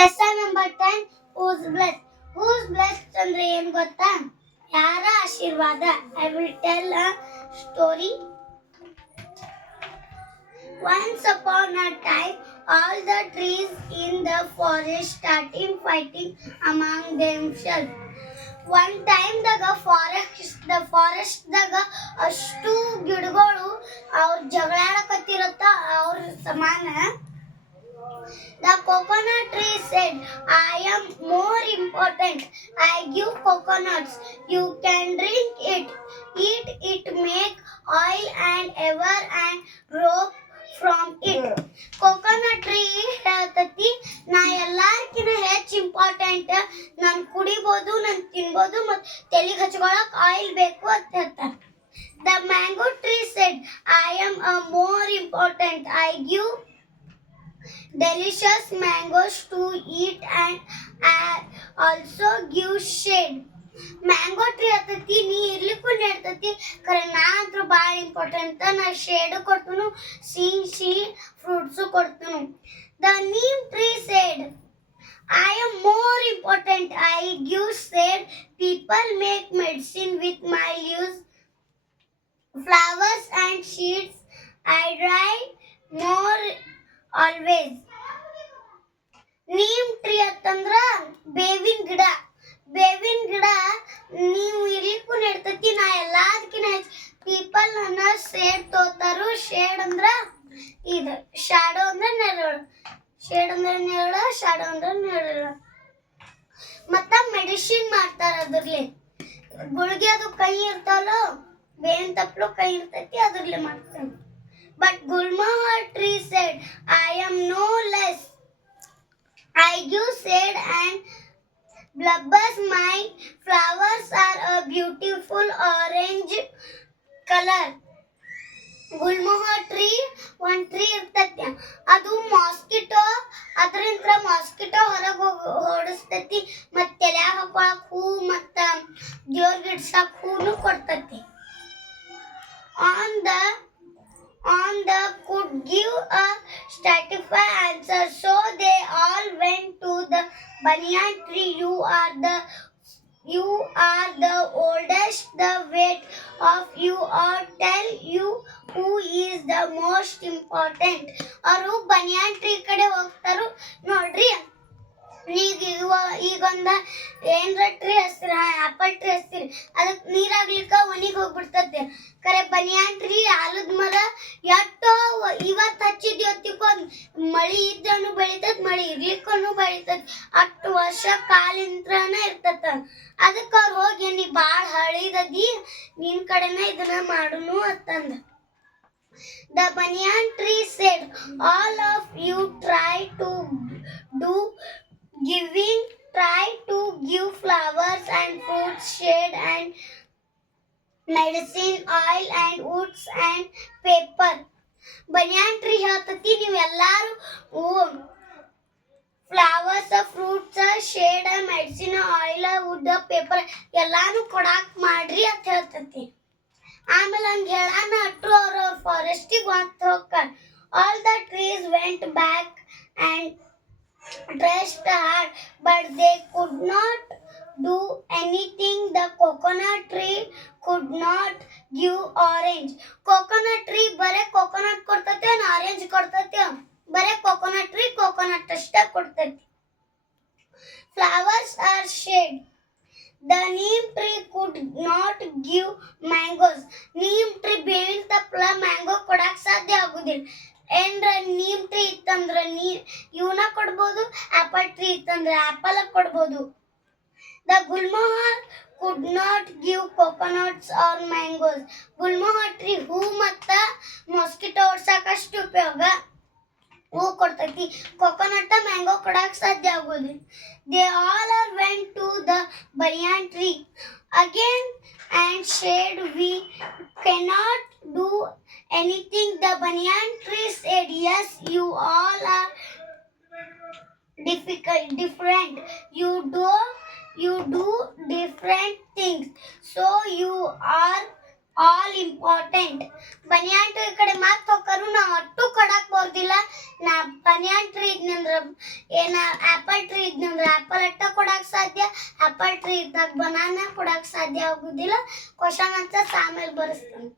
Lesson number 10 who's blessed. Who's blessed ಅಂದ್ರೆ ಏನು ಗೊತ್ತಾ? ಯಾರ ಆಶೀರ್ವಾದ? I will tell a story. Once upon a time, all the trees in the forest started fighting among themselves. One time the forest ದಾಗ ಅಷ್ಟು ಗಿಡಗಳು ಅವ್ರ ಜಗಳಾಡಕತ್ತಿರತ್ತ ಅವ್ರ ಸಮಾನ. The coconut tree said, I am more important. I give coconuts. You can drink it, eat it, make oil and ever and rope from it. Coconut tree ಹೇಳ್ತತಿ, ನಾ ಎಲ್ಲಾರ್ಕಿನ ಹೆಚ್ಚು important. ನಾನು ಕುಡಿಬೋದು, ನಾನು ತಿನ್ಬೋದು, ಮತ್ತು ತಲೆಗೆ ಹಚ್ಕೊಳಕ್ ಆಯಿಲ್ ಬೇಕು ಅಂತ ಹೇಳ್ತಾರೆ. The mango tree said, I am more important. I give delicious mangoes to eat and also give shade. Mango tree ಹತ್ತತಿ, ನೀ ಇರ್ಲಿಕ್ಕೂ ನೆಡ್ತತಿ, ಖರೆ ನಾ ಅಂತೂ ಭಾಳ ಇಂಪಾರ್ಟೆಂಟ್. ನಾ ಶೇಡು ಕೊಡ್ತನು, ಸಿಹಿ ಫ್ರೂಟ್ಸು ಕೊಡ್ತನು. The neem tree said, I am more important. I give shade. People make medicine with my leaves, flowers and seeds. I dry more always. Neem tree ಅಂತಂದ್ರ ಬೇವಿನ ಗಿಡ. ಬೇವಿನ ಗಿಡ ನೀವು ಇರ್ಲಿಕ್ಕೂ ನೆಡ್ತತಿ, ನಾ ಎಲ್ಲದಕ್ಕಿಂತ ಹೆಚ್ಚು. ಪೀಪಲ್ ಅನ್ನ ಶೇಡ್ ತೋತಾರು. ಶೇಡ್ ಅಂದ್ರ ಇದು, ಶಾಡೋ ಅಂದ್ರೆ ನೆರಳು. ಶೇಡ್ ಅಂದ್ರೆ ನೆರಳು, ಶಾಡೋ ಅಂದ್ರೆ ನೆರಳು. ಮತ್ತ ಮೆಡಿಸಿನ್ ಮಾಡ್ತಾರ ಅದ್ರಲ್ಲಿ. ಗುಳಿಗೆ ಅದು ಕೈ ಇರ್ತಾವಲ್ಲ, ಬೇವಿನ ತಪ್ಪಲು ಕೈ ಇರ್ತೈತಿ, ಅದ್ರಲ್ಲಿ ಮಾಡ್ತಾನೆ. But Gulmohar tree said, I am no less. I give shade and blubbers. My flowers are a beautiful orange color. Gulmohar tree ಒಂದು ಟ್ರೀ ಇರ್ತೈತಿ, ಅದು ಮಾಸ್ಕಿಟೋ, ಅದರಿಂದ ಮಾಸ್ಕಿಟೋ ಹೊರಗೆ ಹೊಡಿಸ್ತೈತಿ. ಮತ್ತು ತಲೆಯಾಗ ಹಾಕೊಳಕ್ ಹೂ ಮತ್ತು ದೇವ್ರಿಗೆ ಇಡ್ಸಕ್ ಹೂನು ಕೊಡ್ತೈತಿ. On the could give a satisfied answer, so they all went to the banyan tree. You are the oldest, the weight of you or tell you who is the most important. ಅವರು baniyan tree ಕಡೆ ಹೋಗ್ತಾರು. ನೋಡ್ರಿ, ಈಗೊಂದ ಏನ್ರ tree ಹಚ್ತೀರಿ, apple tree ಹಚ್ತೀರಿ, ಅದಕ್ಕೆ ನೀರಾಗ್ಲಿಕ್ಕ ಒಣಗಿ ಹೋಗ್ಬಿಡ್ತೈತಿ. ಕರೆ baniyan tree ಆಲದ ಮರ ಎಷ್ಟೋ ಇವತ್ತು ಹಚ್ಚಿದ್ಯೋತಿಕೋ, ಮಳಿ ಇದ್ದನು ಬೆಳಿತೈತಿ, ಮಳಿ ಇರ್ಲಿಕ್ಕೂ ಬೆಳಿತೈತಿ. ಅಷ್ಟು ವರ್ಷ ಕಾಲಿಂತ್ರನ ಇರ್ತೈತ. ಅದಕ್ಕೆ ಅವ್ರು ಹೋಗಿ, ನೀ ಭಾಳ ಹಳಿದದಿ, ನಿನ್ ಕಡೆನ ಇದನ್ನ ಮಾಡುನು ಅಂತಂದ. The banyan tree said, all of you try to give flowers and fruits, shade and medicine, oil and woods and paper. banyan tree ಹೇಳ್ತತಿ, ನೀವೆಲ್ಲಾರು flowers, fruits, shade, medicine, oil, wood, paper ಎಲ್ಲಾನು ಕೊಡಾಕ್ ಮಾಡ್ರಿ ಅಂತ ಹೇಳ್ತತಿ. ಆಮೇಲೆ ಹಂಗೆ ಹೇಳಾನ ಅಟ್ರು ಅವ್ರ ಫಾರೆಸ್ಟಿಗೆ ಅಂತ ಹೋಗ್ತಾರ. All the trees went back and dressed hard, but they could not do anything. The coconut tree could not give orange. Coconut tree ಬರೇ coconut ಕೊಡ್ತೈತೆ, ಆರೆಂಜ್ ಕೊಡ್ತೈತೆ. ಬರೇ coconut tree coconut ಅಷ್ಟೇ ಕೊಡ್ತೈತಿ. Flowers are shade. The neem tree could not give mangoes. Neem tree ಬೇವಿನ ತಪ್ಪಲ mango ಕೊಡಾಕ್ ಸಾಧ್ಯ ಆಗುದಿಲ್ಲ. ಏನ್ರ ನೀಮ್ ಟ್ರೀ ಇತ್ತಂದ್ರ ಇವನ ಕೊಡ್ಬೋದು, ಆಪಲ್ ಟ್ರೀ ಇತ್ತಂದ್ರ ಆಪಲ್ ಕೊಡ್ಬೋದು. The Gulmohar could not give coconuts or mangoes. Gulmohar tree ಹೂ ಮತ್ತ ಮಾಸ್ಕಿಟೋ ಓಡ್ಸಾಕಷ್ಟು ಉಪಯೋಗ, ಹೂ ಕೊಡ್ತೈತಿ. ಕೊಕೊನಟ್ ಮ್ಯಾಂಗೋ ಕೊಡಾಕ್ ಸಾಧ್ಯ ಆಗೋದಿಲ್ಲ. They all went to the banyan tree again and said, we cannot do anything. The banyan tree said, yes, you all are different. You do different things, so you are all important. Banyan tree ಕಡೆ ಮಾತು ಹೋಗರು ನಾ ಒಟ್ಟು ಕೊಡಕ್ ಬರ್ದಿಲ್ಲ. ನಾ baniyan tree ಇದ್ನಂದ್ರ ಏನ apple tree ಇದ್ನಂದ್ರ apple ಅಟ್ಟ ಕೊಡಕ್ ಸಾಧ್ಯ, ಆಪಲ್ ಟ್ರೀ ಇದ್ದಾಗ ಬನಾನಾ ಕೊಡಕ್ ಸಾಧ್ಯ ಆಗುದಿಲ್ಲ. ಕ್ವಶನ್ ಆನ್ಸರ್ಸ್ ಆಮೇಲೆ ಬರ್ಸ್ತಾನೆ.